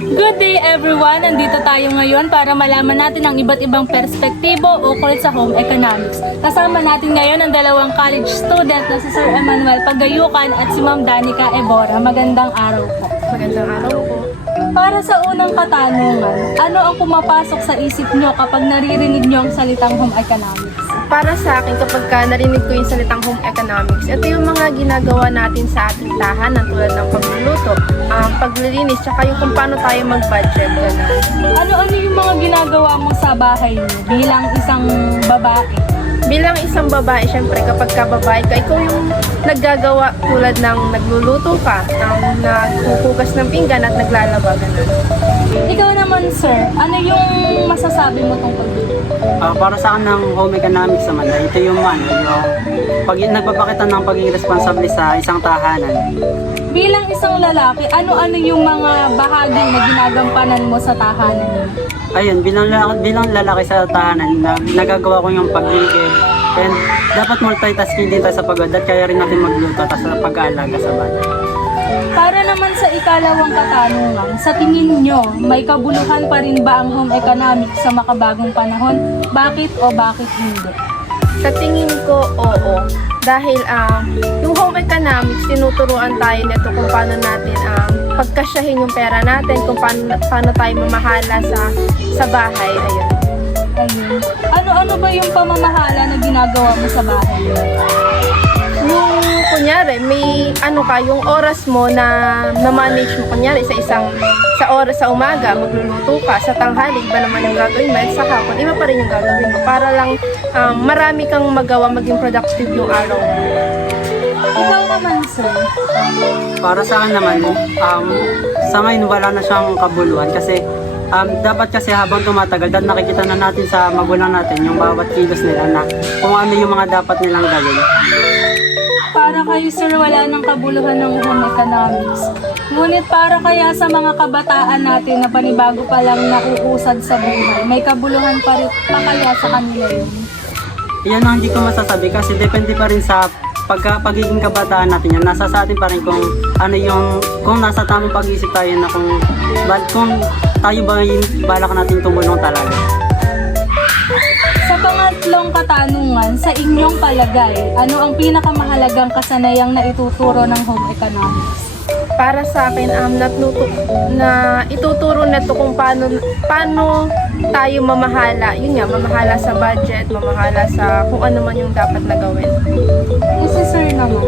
Good day everyone! Nandito tayo ngayon para malaman natin ang iba't ibang perspektibo ukol sa home economics. Kasama natin ngayon ang dalawang college student na si Sir Emmanuel Pagayukan at si Ma'am Danica Ebora. Magandang araw po. Magandang araw po. Para sa unang katanungan, ano ang pumapasok sa isip nyo kapag naririnig nyo ang salitang home economics? Para sa akin, kapag narinig ko yung salitang home economics, ito yung mga ginagawa natin sa ating tahanan tulad ng pagluluto, paglilinis, tsaka yung kung paano tayo mag-budget. Ganun. Ano-ano yung mga ginagawa mo sa bahay nyo bilang isang babae? Bilang isang babae, syempre kapag babae ka, ikaw yung naggagawa tulad ng nagluluto ka, naghuhugas ng pinggan at naglalaba. Ganun. Ikaw naman sir, ano yung masasabi mo tungkol dito? Para sa akin ng home economics naman, ito yung nagpapakita ng pagiging responsable sa isang tahanan. Bilang isang lalaki, ano-ano yung mga bahagi na ginagampanan mo sa tahanan niyo? Ayun, bilang lalaki sa tahanan, nagagawa ko yung pagligid. And dapat multitasking din tayo sa pagod at kaya rin natin magluto at sa pag-aalaga sa bata. Para naman sa ikalawang katanungan, sa tingin nyo, may kabuluhan pa rin ba ang home economics sa makabagong panahon? Bakit o bakit hindi? Sa tingin ko, oo. Dahil yung home economics, tinuturuan tayo nito kung paano natin pagkasyahin yung pera natin, kung paano tayo mamahala sa bahay. Ayun. Ayun. Ano-ano ba yung pamamahala na ginagawa mo sa bahay? Yung kunyari, may yung oras mo na manage mo, kunyari sa oras sa umaga, magluluto ka, sa tanghali, iba naman yung gagawin mo, at sa hapon, iba pa rin yung gagawin mo, para lang marami kang magawa, maging productive yung araw mo. Ikaw naman sir. Para sa akin naman, sa ngayon wala na siyang kabuluhan kasi dapat kasi habang tumatagal, dahil nakikita na natin sa magulang natin yung bawat kilos nila na kung ano yung mga dapat nilang gawin. Para kayo sir, wala ng kabuluhan ng home economics. Ngunit para kaya sa mga kabataan natin na panibago pa lang nauusad sa buhay, may kabuluhan pa kaya sa kanila yun? Yan ang hindi ko masasabi kasi depende pa rin sa pagiging kabataan natin yan. Nasa sa atin pa rin kung nasa tamang pag-iisip tayo na kung tayo ba yung balak natin tumulong talaga. Sa pangatlong katanungan, sa inyong palagay, ano ang pinakamahalagang kasanayang na ituturo ng home economics? Para sa akin, ituturo na to kung paano tayo mamahala. Yun nga, mamahala sa budget, mamahala sa kung ano man yung dapat na gawin. Kasi sir naman.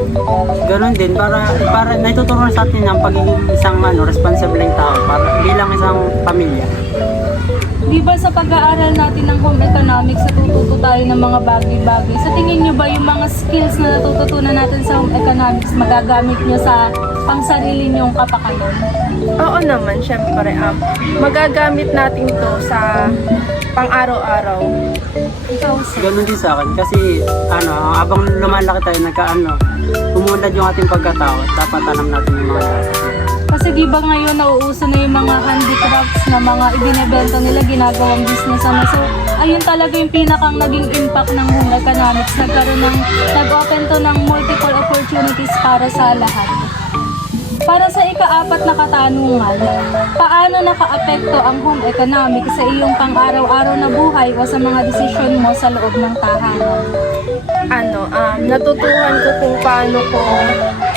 Ganon din, para naituturo sa atin ang pagiging isang responsibleng tao bilang isang pamilya. Di ba sa pag-aaral natin ng home economics, natututo tayo ng mga bagay-bagay. Sa tingin nyo ba yung mga skills na natututunan natin sa home economics, magagamit nyo sa pangsarili nyong kapakanan? Oo naman, syempre. Magagamit natin to sa pang-araw-araw. Ikaw sir. Ganon din sa akin kasi habang lumalaki tayo, umunlad yung ating pagkatao, dapat alam natin yung mga dapat. Kasi di ba ngayon nauuso na yung mga handicrafts na mga ibinebenta nila, ginagawang business na. So, ayun talaga yung pinakang naging impact ng home economics. Nag-open to ng multiple opportunities para sa lahat. Para sa ika-4 na katanungan, paano naka-apekto ang home economics sa iyong pang-araw-araw na buhay o sa mga desisyon mo sa loob ng tahanan? Natutuhan ko kung paano ko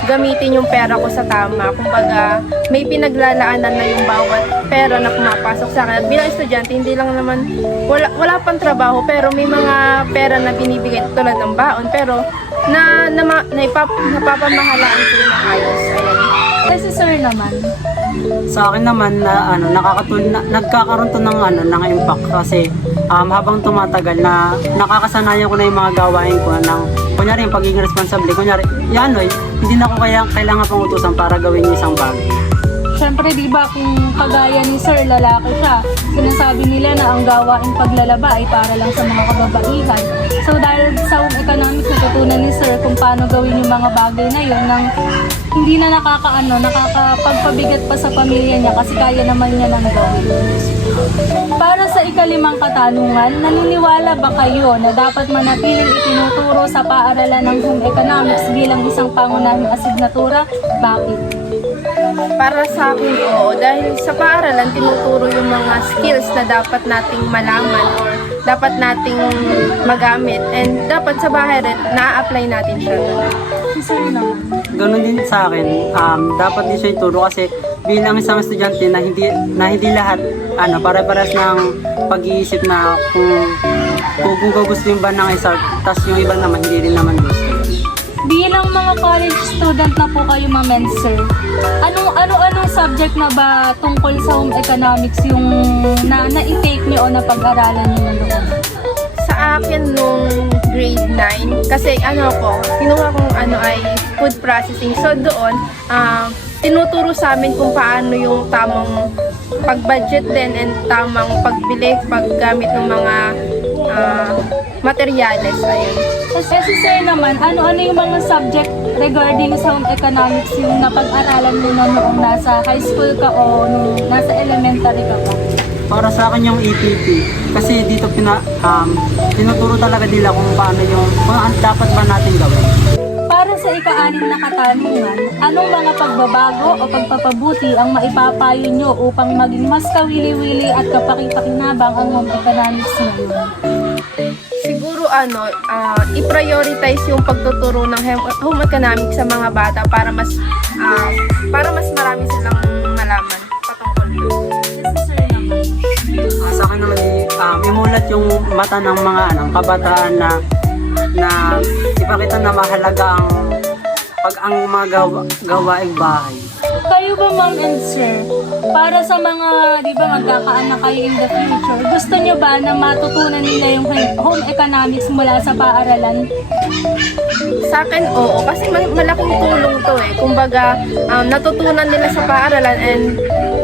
gamitin yung pera ko sa tama. Kumbaga, may pinaglalaanan na yung bawat pera na pumapasok sa akin. At bilang estudyante, hindi lang naman, wala pang trabaho, pero may mga pera na binibigay tulad ng baon, pero napapamahalaan ko yung ayos. Ayan. Kasi sir naman, Sa akin naman nagkakaroon to ng impact kasi habang tumatagal na nakakasanayan ko na yung mga gawain ko ng kunyari yung pagiging responsable. Kunyari, hindi na ako kailangan pang utusan para gawin yung isang bagay. syempre di ba kung kagaya ni sir, lalaki siya, sinasabi nila na ang gawaing paglalaba ay para lang sa mga kababaihan. So dahil sa home economics, natutunan ni sir kung paano gawin yung mga bagay na yun nang hindi na nakakapagpabigat pa sa pamilya niya kasi kaya naman niya nang gawin. Para sa ika-5 katanungan, naniniwala ba kayo na dapat manatiling itinuturo sa paaralan ng home economics bilang isang pangunahing asignatura? Bakit? Para sa akin, oo. Dahil sa paaralan, tinuturo yung mga skills na dapat nating malaman or dapat nating magamit. And dapat sa bahay rin, na-apply natin siya. Si sir naman. Ganon din sa akin, dapat din siya ituro kasi bilang isang estudyante na hindi lahat pare-pares ng pag-iisip na kung gugustuhin ba ng isa, tas yung iba naman hindi rin naman gusto. Bilang mga college student na po kayo, ma'am and sir, anong subject na ba tungkol sa home economics yung na-take niyo o napag-aralan niyo noon? Sa akin nung grade 9, kasi kinuha kong ay food processing. So doon, tinuturo sa amin kung paano yung tamang pag-budget din and tamang pagbili, paggamit ng mga materyales. Ayun. Kasi sir naman, ano yung mga subject regarding sa home economics yung napag-aralan mo na noong nasa high school ka o nung nasa elementary ka pa? Para sa akin yung EPP, kasi dito tinuturo talaga nila kung paano kung ano dapat ba natin gawin. Para sa ika-anim na katanungan, anong mga pagbabago o pagpapabuti ang maipapayo nyo upang maging mas kawili-wili at kapaki-pakinabang ang home economics ngayon? Siguro i-prioritize yung pagtuturo ng home economics sa mga bata para mas marami silang malaman patungkol doon. Sa akin naman, imulat yung mata ng mga kabataan na ipakita na mahalaga ang mga gawaing bahay. Kayo ba, ma'am and sir, para sa mga, di ba, magkakaanak kayo in the future, gusto nyo ba na matutunan nila yung home economics mula sa paaralan? Sa akin, oo. Kasi malaking tulong to eh. Kumbaga, natutunan nila sa paaralan and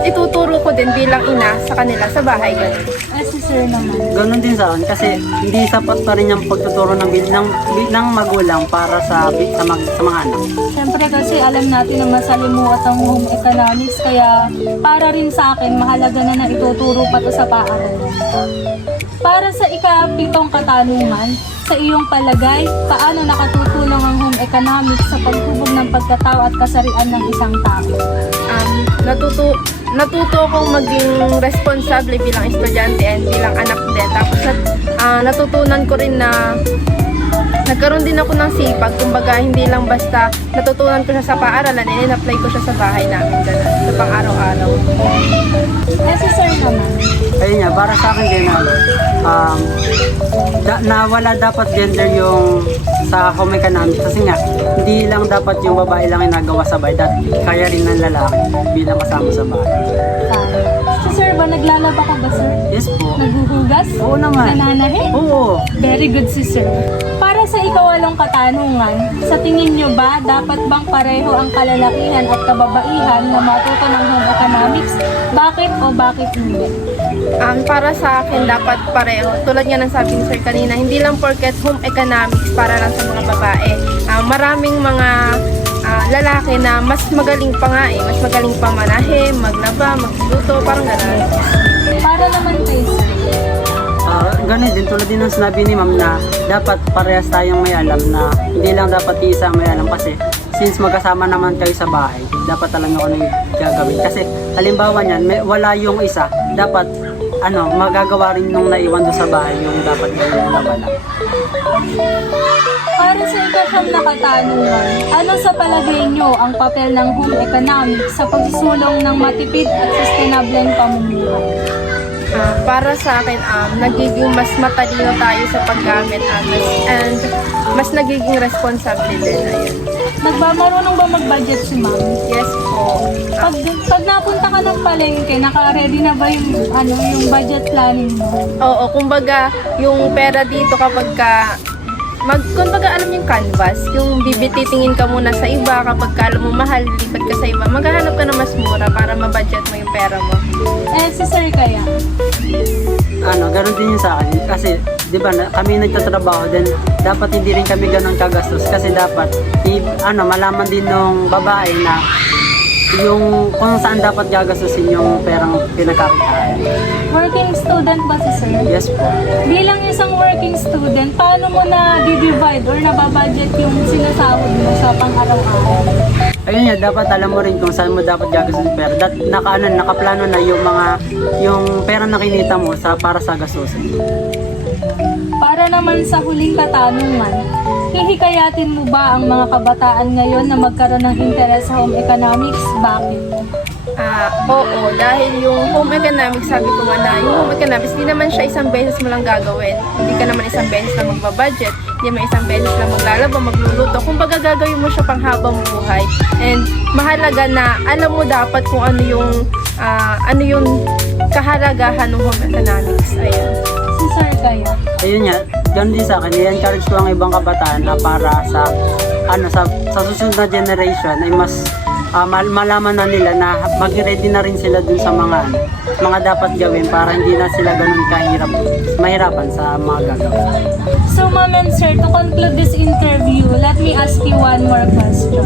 ituturo ko din bilang ina sa kanila sa bahay. Ganun. Si sir naman. Ganon din sa akin kasi hindi sapat pa rin yung pagtuturo ng magulang para sa mga anak. Siyempre kasi alam natin na masalimuot ang home economics, kaya para rin sa akin, mahalaga na ituturo pa to sa paaralan. Para sa ika-pitong katanungan, sa iyong palagay, paano nakatutulong ang home economics sa paghubog ng pagkatao at kasarian ng isang tao? Natuto akong maging responsable bilang estudyante and bilang anak din. Tapos natutunan ko rin na nagkaroon din ako ng sipag. Kumbaga, hindi lang basta natutunan ko siya sa paaralan and in-apply ko siya sa bahay namin. Ganun, sa pang-araw-araw. Si sir naman. Ayun nga, para sa akin din na wala dapat gender yung sa home economics kasi nga hindi lang dapat yung babae lang yung nagawa sa bahay, kaya rin ng lalaki bilang kasama sa bahay. Si sir ba, naglalaba ka ba, sir? Yes po. Naghuhugas? Oo naman. Nananahe? Oo. Very good si sir. Para sa ikawalong katanungan, sa tingin nyo ba dapat bang pareho ang kalalakihan at kababaihan na matuto ng home economics? Bakit o bakit hindi? Para sa akin, dapat pareho. Tulad nga ng sabi ni sir kanina, hindi lang porket home economics para lang sa mga babae. Maraming mga lalaki na mas magaling pa nga mas magaling pa manahe, maglaba, magluto, parang gano'n. Para naman kay sir. Ganun din, tulad din ng sinabi ni ma'am na dapat parehas tayong may alam na hindi lang dapat isa may alam kasi since magkasama naman kayo sa bahay, dapat alam nyo ano yung gagawin. Kasi halimbawa niyan, wala yung isa, dapat magagawa rin nung naiwan doon sa bahay yung dapat gawin yung wala. Para sa ikasyam na katanungan, ano sa palagay nyo ang papel ng home economics sa pagsusulong ng matipid at sustainableng pamumuhay? Para sa akin, nagiging mas matalino tayo sa paggamit and mas nagiging responsable din. Ayun. Marunong ba mag-budget si ma'am? Yes po. Pag napunta ka ng palengke, naka-ready na ba yung budget planning mo? Oo, kumbaga, yung pera dito kapag kumbaga alam yung canvas, yung bibititingin ka muna sa iba, kapag alam mo mahal, lipat ka sa iba, maghahanap ka na mas mura para ma-budget mo yung pera mo. Si sir kaya? Ganun din yun sa akin. Kasi, di ba, kami nagtatrabaho, then dapat hindi rin kami ganun kagastos. Kasi dapat, malaman din ng babae na yung kung saan dapat gagastusin yung perang pinagkakitaan. Working student ba si sir? Yes po. Bilang isang working student, paano mo na di-divide or nababudget yung sinasahod mo sa pang-araw-araw? Ayun nga, dapat alam mo rin kung saan mo dapat gagastusin yung pera. Nakaplano na yung pera na kinita mo para sa gastusin. Para naman sa huling katanungan, hihikayatin mo ba ang mga kabataan ngayon na magkaroon ng interes sa home economics? Bakit? Oo, dahil yung home economics, sabi ko nga na, yung home economics, hindi naman siya isang beses mo lang gagawin. Hindi ka naman isang beses lang magbabudget, hindi naman isang beses lang maglalaba, magluluto. Kung baga gagawin mo siya pang habang buhay. And mahalaga na alam mo dapat kung ano yung kahalagahan ng home economics. Ayun. Si sir kaya? Ayun nga, ganun din sa akin, i-encourage ko ang ibang kabataan na para sa susunod na generation ay mas malaman na nila na mag-ready na rin sila dun sa mga dapat gawin para hindi na sila ganun mahirapan sa mga gagawin. So, ma'am and sir, to conclude this interview, let me ask you one more question.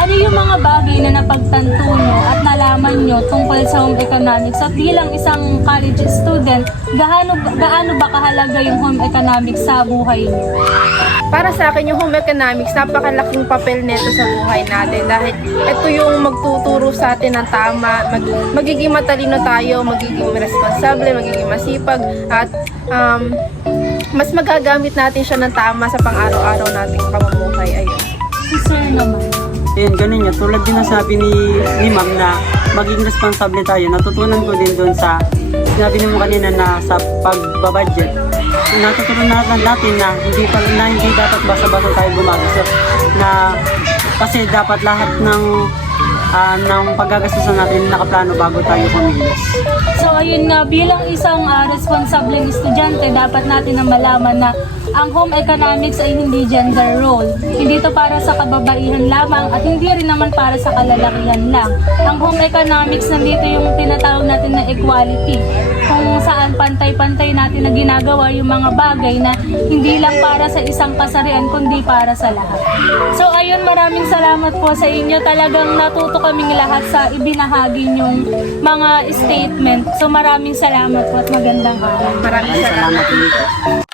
Ano yung mga bagay na napagtanto nyo at nalaman nyo tungkol sa home economics? At bilang isang college student, gaano ba kahalaga yung home economics sa buhay nyo? Para sa akin, yung home economics, napakalaking papel nito sa buhay natin dahil ito yung magtuturo sa atin ng tama, magiging matalino tayo, magiging responsable, magiging masipag, at mas magagamit natin siya ng tama sa pang-araw-araw nating pamumuhay. Ayun. Si sir naman. Ayun, ganun nga. Tulad din ang sabi ni ma'am na maging responsable tayo. Natutunan ko din doon sa sinabi mo kanina na sa pagbabudget. Natutunan natin na hindi dapat basta-basta tayo gumagastos. Kasi dapat lahat ng paggagastusan natin nakaplano bago tayo kumilos. So ayun nga, bilang isang responsableng estudyante, dapat natin na malaman na ang home economics ay hindi gender role. Hindi ito para sa kababaihan lamang at hindi rin naman para sa kalalakihan lang. Ang home economics, nandito yung tinatawag natin na equality. Kung saan pantay-pantay natin na ginagawa yung mga bagay na hindi lang para sa isang kasarian kundi para sa lahat. So ayun, maraming salamat po sa inyo. Talagang natuto kaming lahat sa ibinahagi nyong mga statement. So maraming salamat po at magandang araw. Maraming salamat. Salamat dito.